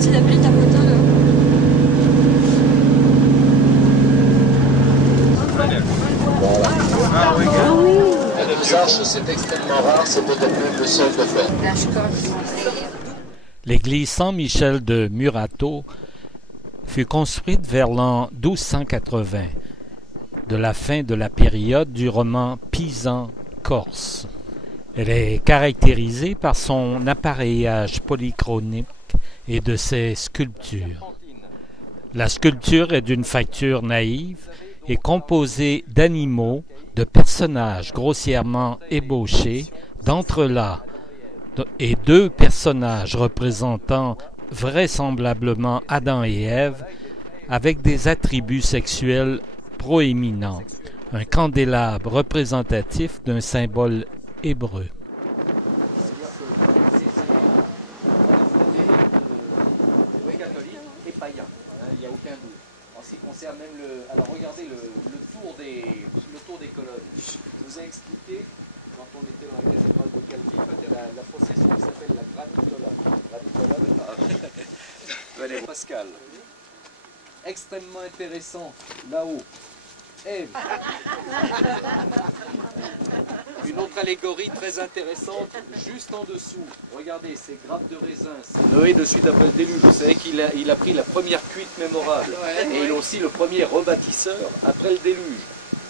tu l'as pris ta photo là? Ah oui. L'usage, c'est extrêmement rare, c'est peut-être même le seul de fait. L'église Saint-Michel de Murato fut construite vers l'an 1280, de la fin de la période du roman pisan-corse. Elle est caractérisée par son appareillage polychronique et de ses sculptures. La sculpture est d'une facture naïve et composée d'animaux, de personnages grossièrement ébauchés, d'entrelacs, et deux personnages représentant vraisemblablement Adam et Ève avec des attributs sexuels proéminents, un candélabre représentatif d'un symbole hébreu. Catholique et païen, il n'y a aucun doute. En ce qui concerne même le... Alors regardez le tour des colonnes. Je vous ai expliqué, quand on était dans la cathédrale de Calvi, quand il y a la procession qui s'appelle la Granitola. Granitola, Pascal. Extrêmement intéressant, là-haut. Ève. Une autre allégorie très intéressante, juste en dessous. Regardez, ces grappes de raisin. Noé de suite après le déluge. Vous savez qu'il a pris la première cuite mémorable. Et il est aussi le premier rebâtisseur après le déluge.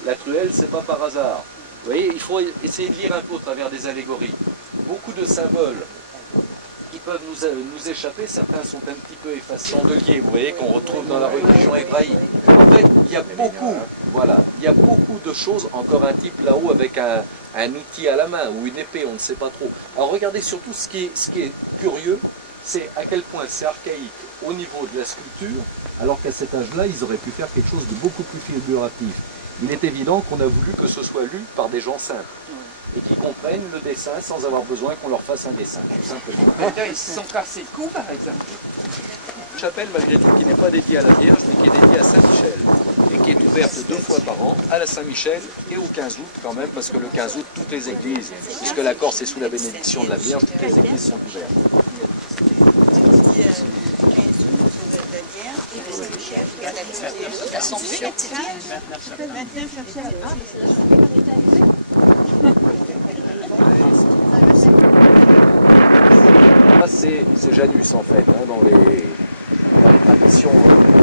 La truelle, c'est pas par hasard. Vous voyez, il faut essayer de lire un peu au travers des allégories. Beaucoup de symboles qui peuvent nous échapper, certains sont un petit peu effacés. Chandeliers, vous voyez, qu'on retrouve dans la religion hébraïque. En fait, il y a beaucoup, voilà, il y a beaucoup de choses, encore un type là-haut avec un outil à la main ou une épée, on ne sait pas trop. Alors regardez surtout ce qui est curieux, c'est à quel point c'est archaïque au niveau de la sculpture, alors qu'à cet âge-là, ils auraient pu faire quelque chose de beaucoup plus figuratif. Il est évident qu'on a voulu que ce soit lu par des gens simples et qui comprennent le dessin sans avoir besoin qu'on leur fasse un dessin, tout simplement. Ils se sont cassés le cou, par exemple. Une chapelle, malgré tout, qui n'est pas dédiée à la Vierge, mais qui est dédiée à Saint-Michel, et qui est ouverte 2 fois par an, à la Saint-Michel et au 15 août quand même, parce que le 15 août, toutes les églises, puisque la Corse est sous la bénédiction de la Vierge, toutes les églises sont ouvertes. C'est Janus en fait, hein, dans les traditions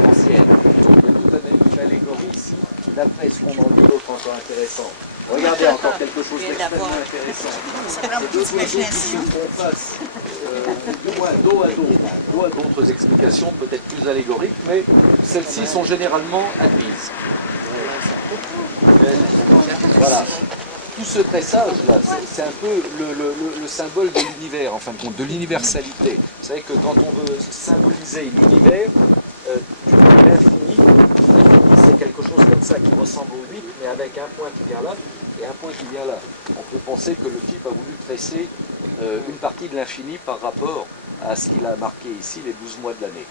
anciennes. Donc il y a toute une allégorie ici, d'après ce qu'on en dit d'autres encore intéressant. Regardez encore quelque chose d'extrêmement intéressant. Les deux oiseaux qui se font face, dos à d'autres explications peut-être plus allégoriques, mais celles-ci sont généralement admises. Voilà. Tout ce tressage-là, c'est un peu le symbole de l'univers, en fin de compte, de l'universalité. Vous savez que quand on veut symboliser l'univers, l'infini, c'est quelque chose comme ça qui ressemble au 8, mais avec un point qui vient là et un point qui vient là. On peut penser que le type a voulu tresser une partie de l'infini par rapport à ce qu'il a marqué ici, les 12 mois de l'année.